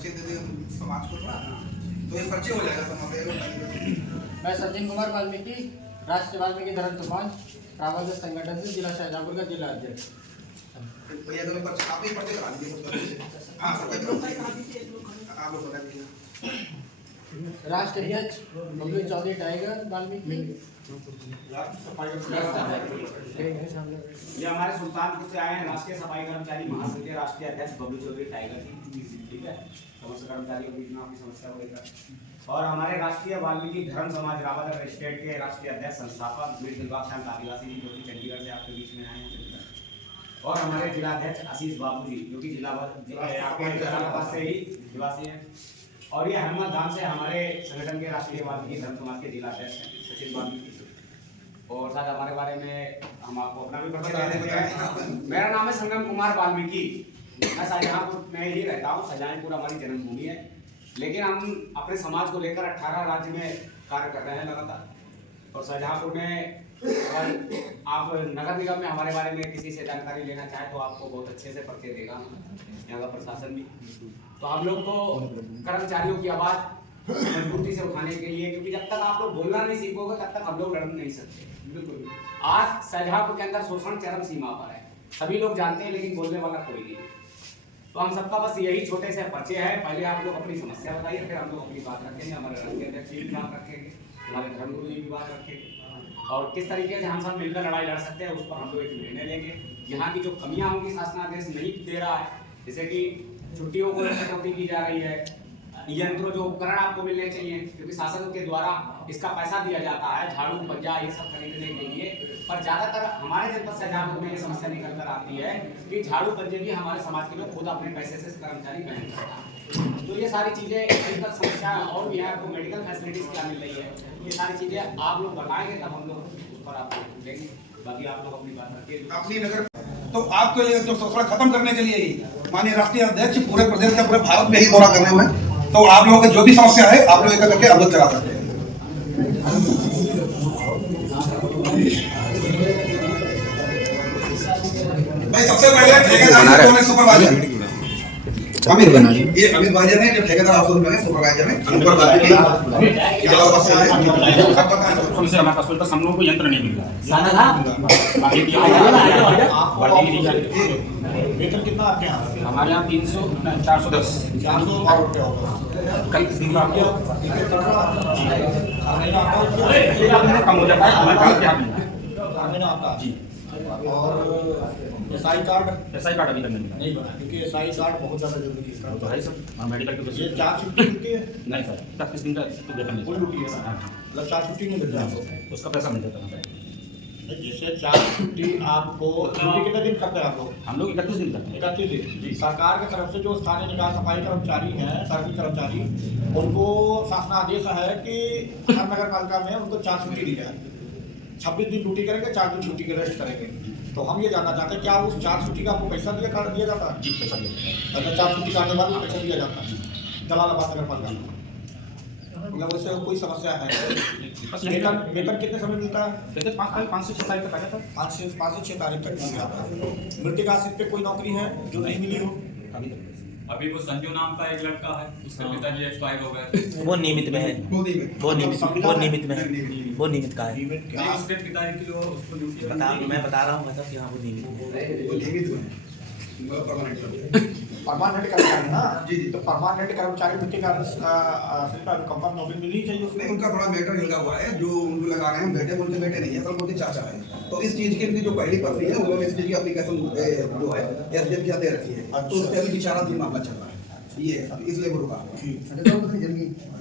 परिचय दे दें समाज को थोड़ा, तो ये परिचय हो जाएगा समाज। मैं सचिन कुमार वाल्मीकि, राष्ट्रीय वाल्मीकि धर्म समाज रावत संगठन से जिला शाहजहाँपुर का जिला अध्यक्ष। भैया तो आप ही परिचय करा दीजिए। हाँ आप लोग बता दीजिए। राष्ट्रीय अध्यक्ष बबलू चौधरी टाइगर वाल्मीकि। ये हमारे सुल्तानपुर से आए हैं राष्ट्रीय सफाई कर्मचारी महासंघ के राष्ट्रीय अध्यक्ष बबलू चौधरी टाइगर जी, ठीक है, समस्त कर्मचारियों के बीच में आपकी समस्या को लेकर। और हमारे राष्ट्रीय वाल्मीकि धर्म समाज रावत स्टेट के राष्ट्रीय अध्यक्ष संस्थापक वीर दिलबाग चंद आदिवासी जी, जो कि चंडीगढ़ से आपके बीच में आए हैं। और हमारे जिलाध्यक्ष आशीष बाबू जी, जो कि जिलाबाद से ही निवासी हैं। और ये हनुमान धाम से हमारे संगठन के राष्ट्रीय वाल्मीकि धर्म समाज के जिलाध्यक्ष हैं सचिन वाल्मीकि। और साथ हमारे बारे में हम आपको अपना भी परिचय देते हैं। मेरा नाम है संगम कुमार वाल्मीकि। मैं शाहजहाँपुर में ही रहता हूँ। शाहजहाँपुर हमारी जन्मभूमि है, लेकिन हम अपने समाज को लेकर 18 राज्य में कार्य कर रहे हैं लगातार। और शाहजहाँपुर में आप नगर निगम में हमारे बारे में किसी से जानकारी लेना चाहें तो आपको बहुत अच्छे से परिचय देगा यहाँ का प्रशासन भी। तो आप लोग तो कर्मचारियों की आवाज़ मजबूती से उठाने के लिए, क्योंकि जब तक आप लोग बोलना नहीं सीखोगे तब तक हम लोग लड़ नहीं सकते। बिल्कुल। आज शाहजहाँपुर के अंदर शोषण चरम सीमा पर है, सभी लोग जानते हैं, लेकिन बोलने वाला कोई नहीं। तो हम सबका बस यही छोटे से परिचय है। पहले आप लोग अपनी समस्या बताइए, फिर हम लोग अपनी बात रखेंगे। हमारे राष्ट्रीय अध्यक्ष जी भी बात रखेंगे, हमारे धर्मगुरु जी भी बात रखेंगे, और किस तरीके से हम सब मिलकर लड़ाई लड़ सकते हैं उस पर हम लोग एक निर्णय लेंगे। यहाँ की जो कमियाँ होंगी शासनादेश नहीं दे रहा है, जैसे कि छुट्टियों को कटौती की जा रही है, यंत्र जो उपकरण आपको मिलने चाहिए, क्योंकि शासन के द्वारा इसका पैसा दिया जाता है, झाड़ू पंजा ये सब खरीदने के लिए। पर ज़्यादातर हमारे जनपद शाहजहाँपुर में ये समस्या निकल कर आती है कि झाड़ू पंजे भी हमारे समाज के लोग खुद अपने पैसे से कर्मचारी पहन करता है। तो ये सारी चीज़ें मिलकर समस्या, और भी है आपको मेडिकल फैसिलिटीज क्या मिल रही है, ये सारी चीज़ें आप लोग बताएंगे तब हम लोग उस पर आपको पूछेंगे। बाकी आप लोग अपनी बात रखिए। अपनी नगर तो आपके लिए जो शोषण खत्म करने के लिए ही माननीय राष्ट्रीय अध्यक्ष पूरे प्रदेश का पूरे भारत में ही दौरा करने हुए, तो आप लोगों की जो भी समस्या है आप लोग एक करके अवगत करा सकते हैं। भाई सबसे पहले ठेकेदार सुपरवाइजर ये अमित भाई ने जो ठेकेदार अफसर में सुपरवाइजर है हमारे पास हम लोगों को यंत्र नहीं मिल वेतन कितना आपके यहाँ? हमारे यहाँ 410 रुपये होगा। कल दिन का कम हो जाता है जी। और एसआई कार्ड अभी तक नहीं बना, क्योंकि एसआई कार्ड बहुत ज़्यादा जरूरी है। तो है सर, मेडिकल ये 4 छुट्टी मिलती है? नहीं सर, 31 दिन का वेतन कोई ड्यूटी है ना, मतलब 4 छुट्टी नहीं मिलती आपको, उसका पैसा मिल जाता है। जैसे 4 छुट्टी आपको, ड्यूटी कितने दिन करते हैं आप लोग? हम लोग 31 दिन करते हैं। 31 दिन जी। सरकार की तरफ से जो स्थानीय निकाय सफाई कर्मचारी हैं, सर्विस कर्मचारी, उनको शासनादेश है कि हर नगर पालिका में उनको 4 छुट्टी दी जाए। 26 दिन ड्यूटी करेंगे, 4 दिन छुट्टी के रेस्ट करेंगे। तो हम ये जानना चाहते हैं क्या उस 4 छुट्टी का आपको पैसा दिया जाता है? जी पैसा दिया। अच्छा, 4 छुट्टी काटने बाद पैसा दिया जाता है जलालाबाद नगर पालिका में। मतलब उससे कोई समस्या है? वेतन कितने समय मिलता है? जैसे 5 से 6 तारीख तक आ जाता है। 5 से 6 तारीख तक मिल जाता है। मृतिका आश्रित पे कोई नौकरी है जो नहीं मिली हो? अभी वो संजू नाम का एक लड़का है, उसके पिताजी एक्सपायर हो गए। वो नियमित में है, वो नियमित में है, वो नियमित का है। उसके पिताजी की जो उसको ड्यूटी मैं बता रहा हूँ मतलब कि हाँ वो नियमित है। परमानेंट कर्मचारी ना जी। तो परमानेंट कर्मचारी मृतिका कंफर्म नौकरी मिलनी चाहिए उसमें। उनका थोड़ा मैटर हिलका हुआ है, जो उनको लगा रहे हैं बेटे, उनके बेटे नहीं है, उनके चाचा है। तो इस चीज की उनकी जो पहली पत्नी है उन्होंने इस चीज की एप्लीकेशन जो है एसडीएम की दे रखी है, तो उस पर अभी 4 मामला चल रहा है। ये इसलिए वो रुका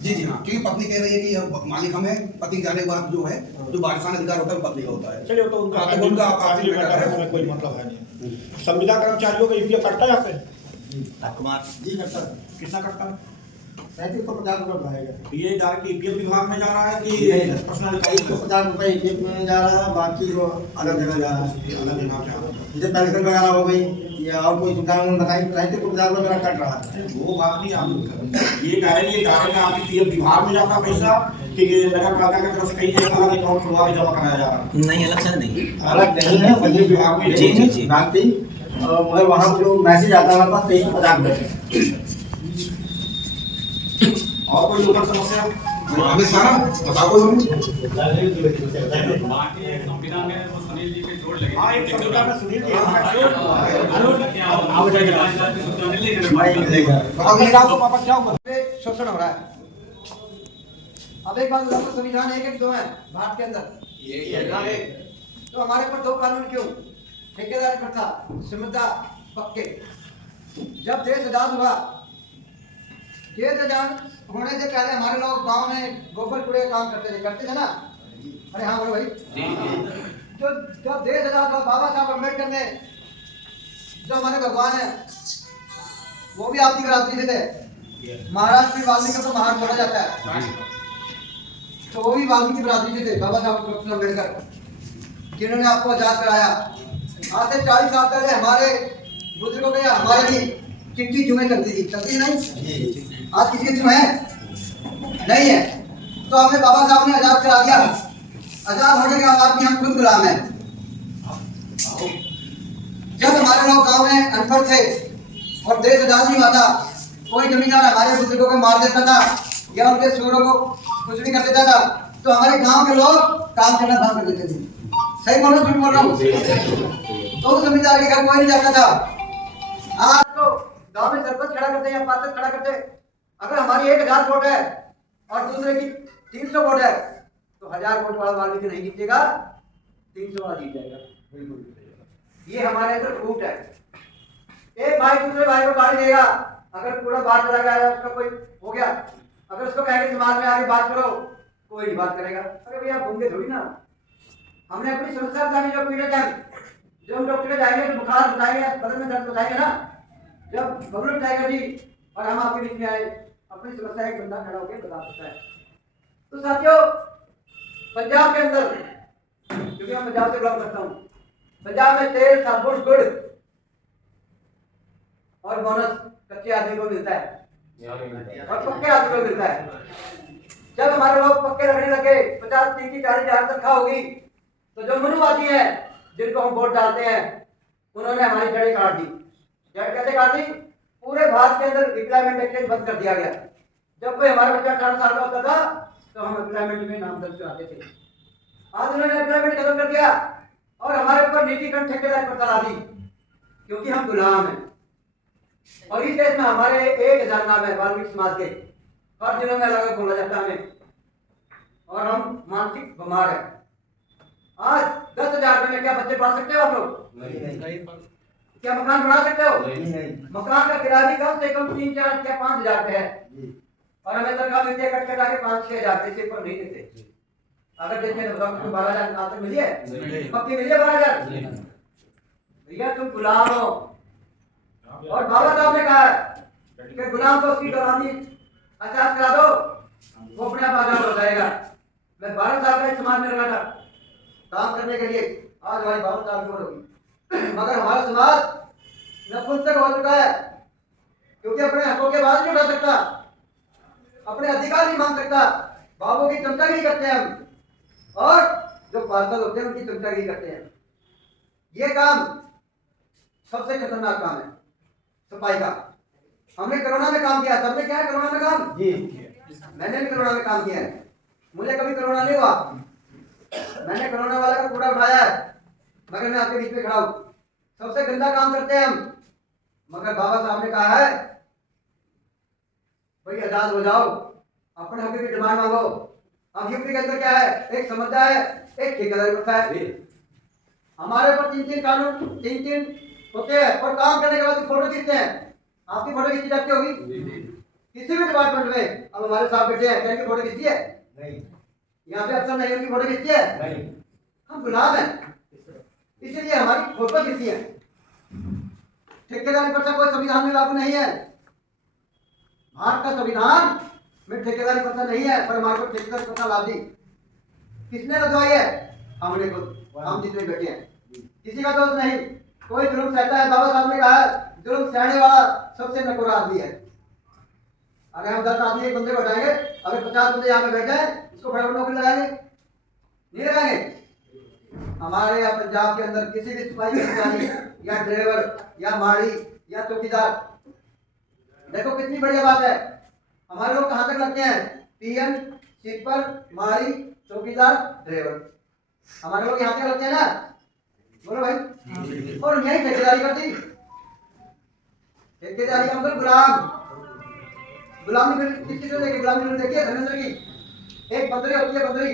जी हाँ, क्योंकि पत्नी कह रही है कि मालिक हम है, पति जाने के बाद जो है जो वारिसाना अधिकार होता है पत्नी का होता है। चलिए, तो उनका आपसी मैटर है, उसमें कोई मतलब है नहीं। संविदा कर्मचारियों का ईपीएफ कटता है यहाँ पे? कुमार जी करता है। कितना कटता है? 3550 रुपये भाएगा। ये डायरेक्ट ईपीएफ विभाग में जा रहा है कि पर्सनल? 150 रुपये ईपीएफ में जा रहा है, बाकी वो अलग जगह जा रहा है। अलग विभाग जा रहा है। जैसे पेंशन वगैरह हो गई या और कोई सुविधा उन्होंने बताई, 3550 रुपये मेरा कट रहा है। वो बात नहीं, आप ये कह रहे हैं डायरेक्ट आपके पीएफ विभाग में जाता पैसा कि नगर पालिका की तरफ से कहीं अलग अकाउंट खुलवा के जमा कराया जा रहा है? नहीं, अलग से नहीं, अलग नहीं है, वही विभाग में जी भ्रांति। मगर वहाँ जो मैसेज आता है हमारे पास 2350 रुपये। और कोई लोकल समस्या? अमित शाह बताओ जरूर। बाकी संविधान में वो सुनील जी पे जोड़ लगे हाँ, एक संविधान में सुनील जी हैं। पापा क्या हुआ? शोषण हो रहा है। अब एक बात बताओ, संविधान एक एक दो है भारत के अंदर, तो हमारे पर दो कानून क्यों? ठेकेदारी प्रथा, समझदा, पक्के। जब देश आजाद हुआ, देश आजाद होने से पहले हमारे लोग गांव में गोबर कूड़े का काम करते थे ना? अरे हाँ बोलो भाई। जो जब देश आजाद हुआ, बाबा साहब अम्बेडकर ने, जो हमारे भगवान है, वो भी आपकी बिरादरी से थे। महाराष्ट्र में वाल्मीकि को महान बोला जाता है, तो वो भी वाल्मीकि बिरादरी से थे, बाबा साहब डॉक्टर अम्बेडकर, जिन्होंने आपको आजाद कराया। आज से 40 साल पहले हमारे बुजुर्गों के, हमारे भी चिट्ठी जुमे चलती थी, चलती नहीं? आज किसी की जुमे है? नहीं है। तो हमें बाबा साहब ने आजाद करा दिया। आजाद होने के बाद भी हम खुद गुलाम हैं। जब हमारे लोग गांव में अनपढ़ थे और देश आजाद नहीं हुआ था, कोई जमींदार हमारे बुजुर्गों को मार देता था या उनके सूरों को कुछ भी कर देता था, तो हमारे गांव के लोग काम करना बंद कर देते थे। सही बोल रहा हूँ, झूठ बोल रहा हूँ? तो जमींदार के घर कोई नहीं जाता था। आज तो गांव में सरपंच खड़ा करते हैं या पार्षद खड़ा करते हैं। अगर हमारी 1000 वोट है और दूसरे की 300 वोट है, तो 1000 वोट वाला वाल्मीकि नहीं जीतेगा, 300 वाला जीत जाएगा। बिल्कुल, ये हमारे अंदर फूट है। एक भाई दूसरे भाई को गाली देगा, अगर पूरा बात चला गया, उसका कोई हो गया, अगर उसको कहेंगे समाज में आगे बात करो, कोई नहीं बात करेगा। अरे भैया घूमते थोड़ी ना, हमने अपनी समस्या बतानी। जो पीड़ित है, जब हम डॉक्टर के जाएंगे तो बुखार बताएंगे, बदन में दर्द बताएंगे ना। जब बबलू टाइगर जी और हम आपके बीच में आए, अपनी समस्या एक बंदा खड़ा होकर बता सकता है। तो साथियों, पंजाब के अंदर, क्योंकि मैं पंजाब से बिलोंग करता हूँ, पंजाब में तेल, साबुन, गुड़ और बोनस कच्चे आदमी को मिलता है और पक्के आदमी को मिलता है। जब हमारे लोग पक्के लगने लगे, 50, 30, 40 हजार तनख्वाह होगी, तो जो मनुवादी है, जिनको हम वोट डालते हैं, उन्होंने हमारी जड़ें काट दी। जड़ कैसे काट दी? पूरे भारत के अंदर एम्प्लॉयमेंट एक्सचेंज बंद कर दिया गया। जब कोई हमारा बच्चा 18 साल का होता था, तो हम एम्प्लॉयमेंट में नाम दर्ज कराते थे। आज उन्होंने एम्प्लॉयमेंट खत्म कर दिया और हमारे ऊपर नीतिगत ठेकेदारी प्रथा ला दी, क्योंकि हम गुलाम हैं। और इस देश में हमारे 1000 नाम है वाल्मीकि समाज के, हर जिलों में अलग अलग बोला जाता है हमें, और हम मानसिक बीमार है। आज 10,000 रुपए में क्या बच्चे पढ़ा सकते हो आप लोग? नहीं। क्या मकान बना सकते हो? नहीं। मकान का किराया भी कम से कम 3, 4 या 5,000 रुपए है, और हमें तनख्वाह मिलती है कट कटा के 5-6 हजार से ऊपर नहीं देते। अगर देते हैं तो 12,000 आज तक मिली है? पक्की मिली है 12,000? भैया तुम गुलाम हो। और बाबा साहब ने कहा है कि गुलाम को उसकी गुलामी आजाद करा दो, वो अपने आप आजाद हो जाएगा। मैं 12 साल का समाज में रहा था काम करने के लिए, आज हमारी 12 साल की उम्र होगी, मगर हमारा समाज नपुंसक हो चुका है, क्योंकि अपने हकों के बाद नहीं उठा सकता, अपने अधिकार नहीं मांग सकता। बाबू की चमचागिरी करते हैं हम, और जो पार्षद होते हैं उनकी चमचागिरी करते हैं। ये काम सबसे खतरनाक काम है सफाई का। हमने कोरोना में काम किया, सबने क्या है कोरोना में काम? जी, मैंने भी कोरोना में काम किया है। मुझे कभी कोरोना नहीं हुआ, मैंने कोरोना वाला का कूड़ा उठाया है, मगर मैं आपके बीच में खड़ा हूं। सबसे गंदा काम करते हैं हम, मगर बाबा साहब ने कहा है भाई आजाद हो जाओ, अपने हक की डिमांड मांगो। अब यूपी के अंदर क्या है? एक समझदा है, एक ठेकेदारी प्रथा है। हमारे पर 3-3 कानून 3-3 होते हैं, और काम करने के बाद फोटो खींचते हैं। आपकी फोटो खींची जाती होगी किसी भी डिपार्टमेंट में। अब हमारे साथ बैठे हैं, क्या इनकी फोटो खींची है? नहीं। यहाँ पे अफसर नहीं, उनकी फोटो खींची है? नहीं। हम गुलाम हैं, इसीलिए हमारी फोटो खींची है। ठेकेदारी प्रथा कोई संविधान में लागू नहीं है। भारत का संविधान में ठेकेदारी प्रथा नहीं है, पर हमारे को ठेकेदारी प्रथा ला दी। किसने लगवाई है? हमने खुद, हम जितने बैठे हैं। किसी का दोष नहीं। कोई जुर्म सहता है, बाबा साहब ने कहा है जुर्म सहने वाला सबसे नकोरा आदमी है। अगर हम 10 आदमी एक बंदे को हटाएंगे, अगर 50 बंदे यहाँ पे बैठे हैं, इसको फटाफट नौकरी लगाएंगे? नहीं लगाएंगे। हमारे यहाँ पंजाब के अंदर किसी भी सिपाही कर्मचारी या ड्राइवर या माड़ी या चौकीदार, देखो कितनी बढ़िया बात है, हमारे लोग कहाँ तक लगते हैं? पीएन, स्वीपर, मारी, चौकीदार, ड्राइवर। हमारे लोग यहाँ पे लगते हैं ना, बोलो भाई। और यही ठेकेदारी करती, ठेकेदारी का मतलब गुलाम। गुलामी किसकी तो देखिए, गुलामी देखिए धर्मेंद्र की। एक बंदरी होती है, बंदरी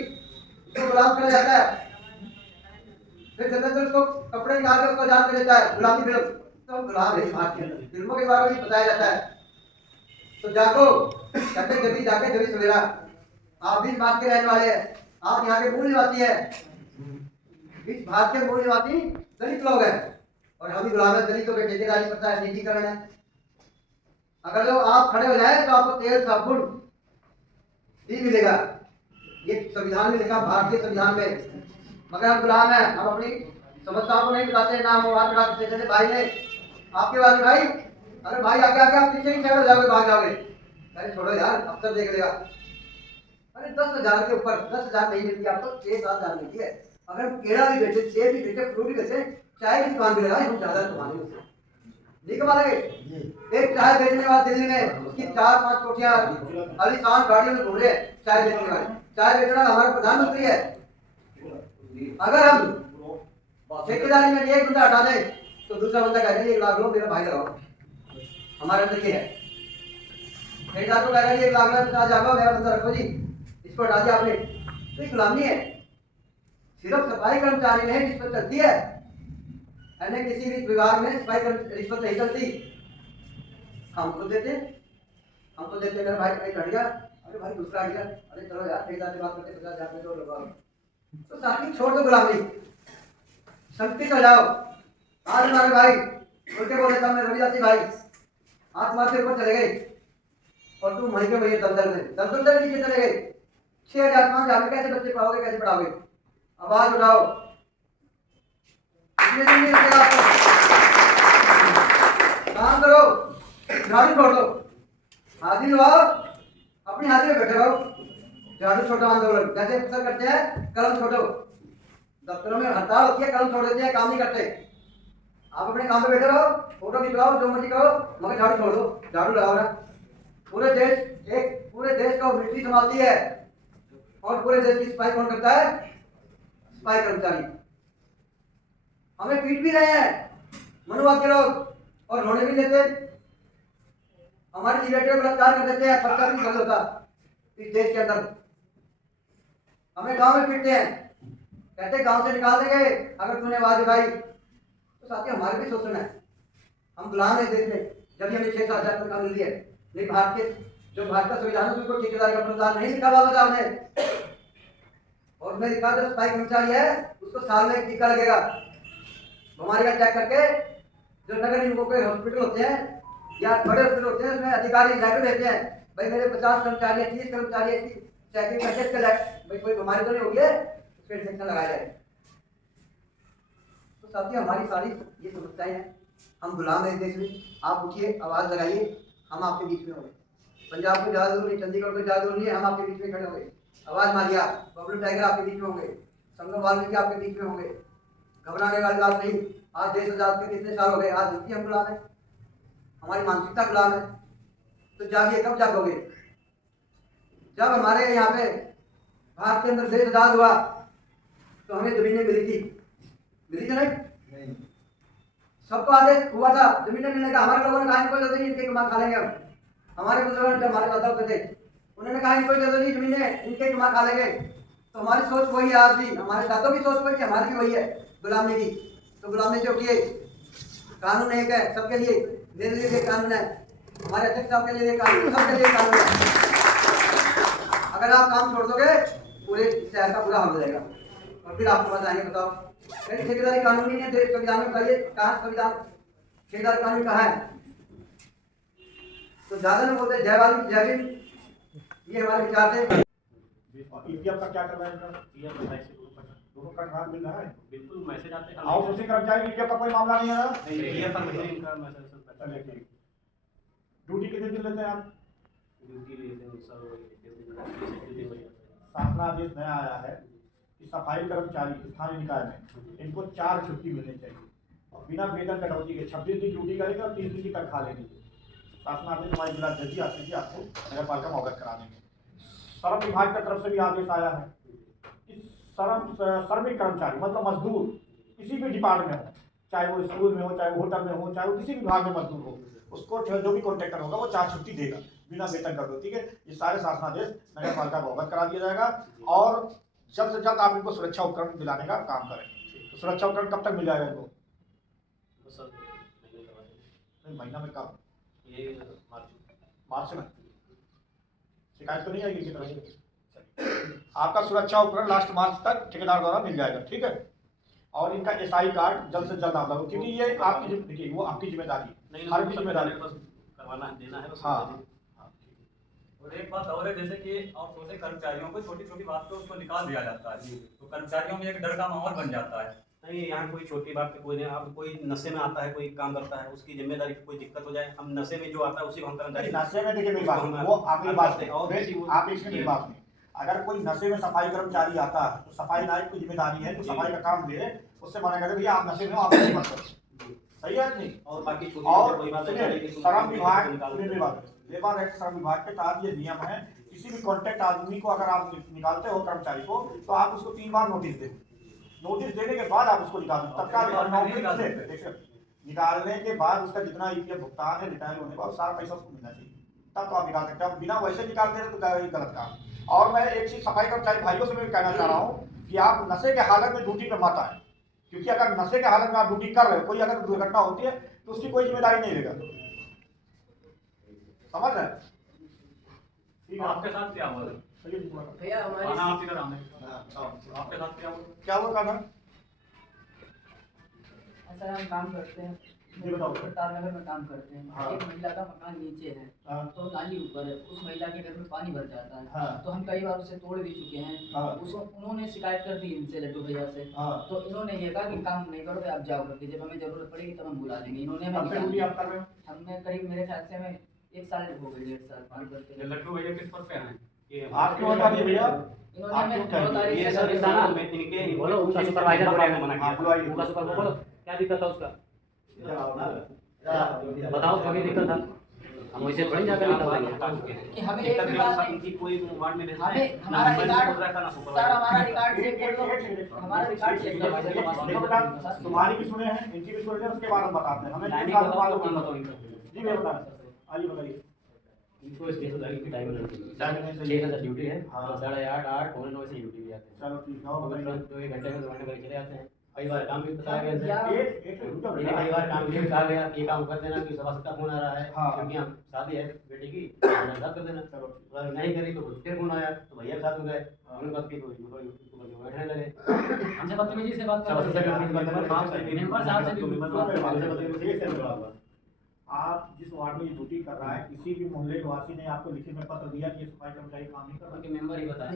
उसको गुलाम करा जाता है, फिर धर्मेंद्र उसको कपड़े निकाल के उसको आजाद कर देता है। गुलामी फिल्म तो गुलाम है बात के अंदर, फिल्मों के बारे में बताया जाता है। तो जागो, कहते जब भी जाके जब सवेरा। आप भी इस बात के रहने वाले हैं, आप यहाँ के मूल निवासी है, इस भारत के मूल निवासी दलित लोग हैं, और हम भी गुलाम है दलितों के। ठेकेदारी करता है, निजीकरण है। अगर जो आप खड़े हो जाए तो आपको तेल साबुन भी मिलेगा, ये संविधान में लिखा, भारतीय संविधान में। मगर हम गुलाम हैं, हम अपनी समस्याओं को नहीं बताते, ना हम आवाज उठाते। जैसे भाई ने आपके बाद भाई, अरे भाई आगे आके आप पीछे ही साइड हो जाओगे, भाग जाओगे। अरे छोड़ो यार, अफसर देख लेगा। अरे 10,000 के ऊपर 10,000 नहीं मिलती आपको, 6-7,000 मिलती है। अगर केला भी बेचे, सेब भी बेचे, फ्रूट भी बेचे, चाय की दुकान भी लगाए, हम ज्यादा कमाने उससे नहीं कमा लेंगे। एक चाय बेचने वाला दिल्ली में, उसकी 4-5 कोठियां, आलीशान गाड़ियों में घूम रहे हैं चाय बेचने वाले। चाय बेचने वाला हमारा प्रधानमंत्री है। अगर हम ठेकेदारी में एक बंदा हटा दें तो दूसरा बंदा कहेगा 1 लाख लो, मेरा भाई लगाओ। हमारे अंदर ये है, ठेकेदार को कहेगा 1 लाख लो, जाओ मेरा बंदा रखो जी, इसको हटा दिया आपने, तो ये गुलामी है। सिर्फ सफाई कर्मचारी में रिश्वत चलती है, अन्य किसी भी विभाग में सफाई रिश्वत नहीं चलती। हमको देते, मेरा भाई हट गया, अरे भाई दूसरा हट गया, अरे चलो यार ठेकेदार से बात करते, 50,000 रुपये लगाओ। तो साथी छोड़ दो गुलामी, शक्ति हो जाओ। आज हमारे भाई उल्टे बोले था, मैं रविदासी भाई हाथ मार के ऊपर चले गए, और तुम वहीं के वहीं दलदल से नीचे चले गए। 6,000-5,000 में कैसे बच्चे पढ़ाओगे, कैसे पढ़ाओगे? आवाज उठाओ, काम करो, झाड़ू छोड़ दो, हाजिर हो, अपनी हाजिर में बैठे रहो। झाड़ू छोड़ो आंदोलन कैसे अक्सर करते हैं, कलम छोड़ो। दफ्तरों में हड़ताल होती है, कलम छोड़ देते हैं, काम नहीं करते। आप अपने काम पे बैठे रहो, फोटो खिंचवाओ, जो मर्जी करो, मगर झाड़ू छोड़ दो, झाड़ू लगाओ ना। पूरे देश को मिलिट्री संभालती है, और पूरे देश की सफाई कौन करता है? सफाई कर्मचारी। हमें पीट भी रहे हैं मनुवाद के लोग, और रोने भी देते, हमारे रिलेटिव बलात्कार कर देते हैं, पर्चा भी निकल होता इस देश के अंदर। हमें गांव में पीटते हैं, कहते गांव से निकाल देंगे अगर तूने आवाज उठाई। तो साथी हमारे भी शोषण है, हम गुलाम है देश में। जब हमें 6,000 तनख्वाह मिल रही है, नहीं भारत के जो भारत का संविधान है उसको ठेकेदारी का प्रावधान नहीं लिखा बाबा साहब ने, और उसमें लिखा जो सफाई कर्मचारी है उसको साल में 1 टीका लगेगा, बीमारी का चेक करके। जो नगर निगमों के हॉस्पिटल होते हैं या बड़े हॉस्पिटल होते हैं, उसमें अधिकारी लेटर देते हैं, भाई मेरे 50 कर्मचारी है, 30 कर्मचारी है, इसकी चेकिंग का टेस्ट कराए, भाई कोई बीमारी तो नहीं होगी है, उसके इंजेक्शन लगाया जाए। तो साथियों हमारी सारी ये समस्याएं हैं, हम गुलाम हैं देश में। आप उठिए, आवाज लगाइए, हम आपके बीच में होंगे। पंजाब को ज्यादा दूर नहीं, चंडीगढ़ को ज्यादा दूर नहीं है, हम आपके बीच में खड़े होंगे। आवाज मारिए, बबलू टाइगर आपके बीच में होंगे, संगम वाल्मीकि आपके बीच में होंगे। घबराने वाली बात नहीं। आज देश आजाद के कितने साल हो गए, आज भी हम गुलाम है, हमारी मानसिकता गुलाम है। तो जागिए, कब जागोगे? जब हमारे यहाँ पे भारत के अंदर देश आजाद हुआ तो हमें जमीनें मिली थी नहीं? सबको आदेश हुआ था जमीनें मिलने का। हमारे लोगों ने कहा इनको जल्दी इनके कमा खा लेंगे हम। हमारे बुजुर्ग जो हमारे दादा होते थे उन्होंने कहा इनको जल्दी जमीनें इनके कमा खा लेंगे। तो हमारी सोच वही है आज भी, हमारे दादों की सोच वही है, हमारी भी वही है गुलामी की। तो गुलामी जो की कानून एक है सबके लिए, मेरे लिए भी कानून है, हमारे अध्यक्ष साहब के लिए कानून, सबके लिए कानून है। अगर आप काम छोड़ दोगे पूरे शहर का बुरा हाल हो जाएगा। और फिर आपको बताएंगे, बताओ ठेकेदारी कानून नहीं है देश संविधान में, बताइए कहाँ संविधान ठेकेदारी कानून कहाँ है? तो ज्यादा लोग बोलते जय वाली जय भीम, ये हमारे विचार थे। ईपीएफ का क्या कर रहा है? दोनों का काम मिल रहा है, बिल्कुल मैसेज आते हैं। आउटसोर्सिंग कर्मचारी ईपीएफ का कोई मामला नहीं है। नहीं पर मुझे इनका मैसेज चलिए ठीक। ड्यूटी कितने दिन लेते हैं आप? शासनादेश नया आया है कि सफाई कर्मचारी स्थानीय निकाय में इनको 4 छुट्टी मिलनी चाहिए, और बिना वेतन कटौती के 26 दिन ड्यूटी करेंगे और 30 दिन की तनख्वाह लेनी है। शासनादेश हमारे जिलाध्यक्ष जी आशीष जी आपको नगर पालिका में अवगत करा देंगे। श्रम विभाग की तरफ से भी आदेश आया है कि श्रमिक कर्मचारी मतलब मजदूर किसी भी डिपार्टमेंट में हो, चाहे वो स्कूल में हो, चाहे वो होटल में हो, चाहे वो किसी विभाग में मजदूर हो, उसको जो भी कॉन्ट्रैक्टर होगा वो 4 छुट्टी देगा बिना वेतन कर दो। ठीक है, ये सारे शासनादेश नगर पालिका को अवगत करा दिया जाएगा और जल्द से जल्द आप इनको सुरक्षा उपकरण दिलाने का काम करें। तो सुरक्षा उपकरण कब तक मिल जाएगा इनको? महीना में कब? ये मार्च में शिकायत तो नहीं आएगी किसी तरह से? आपका सुरक्षा उपकरण लास्ट मार्च तक ठेकेदार द्वारा मिल जाएगा। ठीक है, और इनका SI कार्ड जल्द से जल्द आप लोगों, क्योंकि ये आपकी देखिए वो आपकी जिम्मेदारी है, हर की जिम्मेदारी करवाना देना है। हाँ। और एक बात और है, जैसे कि आउटसोर्सिंग कर्मचारियों को छोटी छोटी बात पे उसको निकाल दिया जाता है, तो कर्मचारियों में एक डर का माहौल बन जाता है। नहीं, यहाँ कोई छोटी बात पे कोई नहीं। आप कोई नशे में आता है, कोई काम करता है, उसकी जिम्मेदारी की कोई दिक्कत हो जाए, हम नशे में जो आता है उसी को हम कर्मचारी नशे में देखिए मेरी बात वो आपकी बात है और आप इसमें मेरी बात नहीं। अगर कोई नशे में सफाई कर्मचारी आता है तो सफाई नायक की जिम्मेदारी है, तो सफाई का काम दे, उससे मना करे भैया आप नशे में हो, आप नहीं मत करो। सही है नहीं? और बाकी और श्रम विभाग लेबर एक्ट श्रम विभाग के तहत ये नियम है, किसी भी कॉन्ट्रैक्ट आदमी को अगर आप निकालते हो कर्मचारी को तो आप उसको 3 बार नोटिस दें। नोटिस देने के बाद आप उसको निकाल दो तत्काल। निकालने के बाद उसका जितना EPF भुगतान है रिटायर होने के बाद सारा पैसा उसको मिलना चाहिए, तब तो आप निकाल सकते हैं। बिना वैसे निकाल दे रहे तो गलत काम। और मैं एक चीज सफाई कर्मचारी भाइयों से मैं कहना चाह रहा हूँ कि आप नशे के हालत में ड्यूटी पे मत आए, क्योंकि अगर नशे के हालत में आप ड्यूटी कर रहे हो, कोई अगर दुर्घटना होती है तो उसकी कोई जिम्मेदारी नहीं लेगा। समझ रहे हैं? आपके साथ क्या हुआ भैया हमारी आप इधर आने आपके साथ क्या हुआ था? सर हम काम करते हैं, तारनगर में काम करते हैं। हाँ। एक महिला का मकान नीचे है, हाँ। तो नाली ऊपर है, उस महिला के घर में पानी भर जाता है। हाँ। तो हम कई बार उसे तोड़ भी चुके हैं। हाँ। उसको उन्होंने शिकायत कर दी इनसे, लड्डू भैया से। हाँ। तो इन्होंने ये कहा कि काम नहीं करोगे आप जाओ करके, जब हमें जरूरत पड़ेगी तब हम बुला लेंगे। इन्होंने हमें हमने करीब मेरे ख्याल से हमें 1 साल हो गए, 1.5 साल काम करते हैं। लड्डू भैया किस पर हैं? आप क्यों बता दिए भैया? इन्होंने हमें 2 तारीख ये से सर इनके बोलो, उनका सुपरवाइजर मना किया, उनका सुपरवाइजर बोलो क्या दिक्कत था उसका, बताओ क्या दिक्कत था। हम वैसे थोड़ी जाकर कि हमें एक भी बात नहीं, कोई वार्ड में हमें हमारा रिकॉर्ड सर हमारा रिकॉर्ड चेक कर लो, हमारा रिकॉर्ड चेक कर लो। तुम्हारी भी सुने हैं, इनकी भी सुने हैं, उसके बाद हम बताते हैं। हमें जी मैं बता आइए बताइए। इनको स्टेशनदारी की टाइम ड्यूटी है, 8:30 8 पौने 9 से ड्यूटी भी आते हैं। चलो ठीक है, तुरंत 1 घंटे में 2 घंटे में चले जाते हैं। कई बार काम भी बताया गया है, एक कई बार काम भी कहा गया ये काम कर देना कि सभा का फोन आ रहा है, हाँ। क्योंकि हम शादी है बेटी की, कर देना। चलो नहीं करी तो फिर फोन आया तो भैया के साथ में गए, उन्होंने बात की तो बैठने लगे, हमसे बदतमीजी से बात कर रहे हैं। आप जिस वार्ड में ड्यूटी कर रहा है, किसी भी मोहल्ले निवासी ने आपको लिखित में पत्र दिया कि ये सफाई कर्मचारी काम नहीं कर रहा? उनके मेंबर ही बताया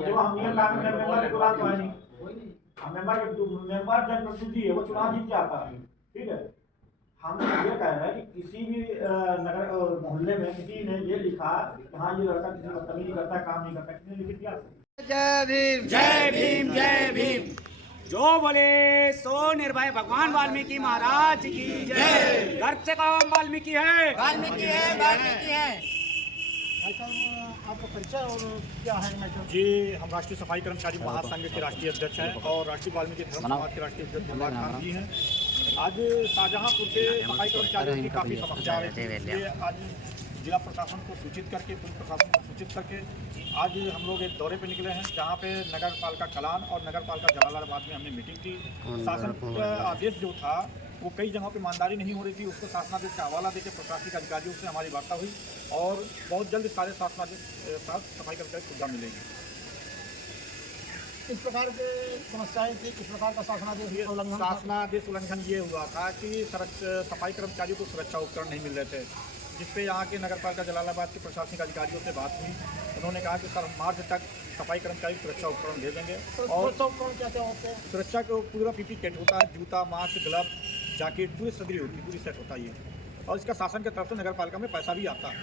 जो हम नियम कानून के मेंबर के चुनाव तो है नहीं, हम मेंबर जनप्रतिनिधि है, वो चुनाव जीत जाता है। ठीक है, हम ये कह रहे हैं कि किसी भी नगर मोहल्ले में किसी ने ये लिखा कि हाँ ये लड़का किसी बदतमीजी करता है, काम नहीं करता, किसी ने लिखित दिया? जय भीम जय भीम जय भीम। जो बोले सो निर्भय भगवान वाल्मीकि महाराज की जय। गर्व से कहो वाल्मीकि है, वाल्मीकि है, वाल्मीकि है। आपका परिचय और क्या है? जी हम राष्ट्रीय सफाई कर्मचारी महासंघ के राष्ट्रीय अध्यक्ष हैं और राष्ट्रीय वाल्मीकि धर्म समाज के राष्ट्रीय अध्यक्ष भगवान खान जी हैं। आज शाहजहांपुर से सफाई कर्मचारियों की काफ़ी समस्या आ रही थी, इसलिए आज जिला प्रशासन को सूचित करके, पुलिस प्रशासन को सूचित करके आज हम लोग एक दौरे पे निकले हैं, जहाँ पे नगर पालिका कलान और नगर पालिका जलालाबाद में हमने मीटिंग की। शासन का आदेश जो था वो कई जगहों पे ईमानदारी नहीं हो रही थी, उसको शासनादेश का हवाला देकर प्रशासनिक अधिकारियों से हमारी वार्ता हुई और बहुत जल्द सारे शासनादेश सफाई कर्मचारी सुविधा मिलेगी। किस प्रकार के समस्याएं थी, किस प्रकार का शासनादेश उल्लंघन ये हुआ था कि सफाई कर्मचारियों को सुरक्षा उपकरण नहीं मिल रहे थे, जिसपे यहाँ के नगर पालिका जलालाबाद के प्रशासनिक अधिकारियों से बात हुई। उन्होंने कहा कि सर हम मार्च तक सफाई कर्मचारी सुरक्षा उपकरण दे देंगे। और क्या क्या होते हैं? सुरक्षा को पूरा पीपी किट होता है, जूता, मास्क, ग्लव, जैकेट, पूरी सदरी होती है, पूरी सेट होता है ये। और इसका शासन की तरफ से नगर पालिका में पैसा भी आता है।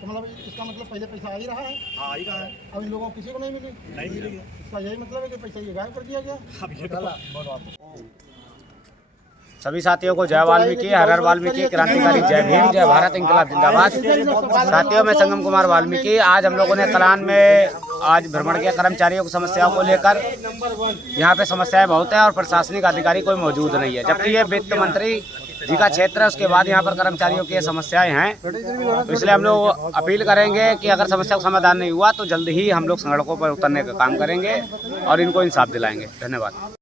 तो मतलब इसका मतलब पहले पैसा आ ही रहा है? हाँ, आ ही रहा है। अब इन लोगों को किसी को नहीं मिली? नहीं मिली है। इसका यही मतलब है कि पैसा ये गायब कर दिया गया? अब ये सभी साथियों को जय वाल्मीकि, हर हर वाल्मीकि, क्रांतिकारी जय भीम, जय भारत, इंकलाब जिंदाबाद। साथियों, मैं संगम कुमार वाल्मीकि। आज हम लोगों ने कलान में आज भ्रमण किया कर्मचारियों की समस्याओं को लेकर। यहाँ पे समस्याएं बहुत है और प्रशासनिक अधिकारी कोई मौजूद नहीं है, जबकि ये वित्त मंत्री जी का क्षेत्र है। उसके बाद यहाँ पर कर्मचारियों की समस्याएं हैं, तो इसलिए हम लोग अपील करेंगे कि अगर समस्या का समाधान नहीं हुआ तो जल्द ही हम लोग सड़कों पर उतरने का काम करेंगे और इनको इंसाफ दिलाएंगे। धन्यवाद।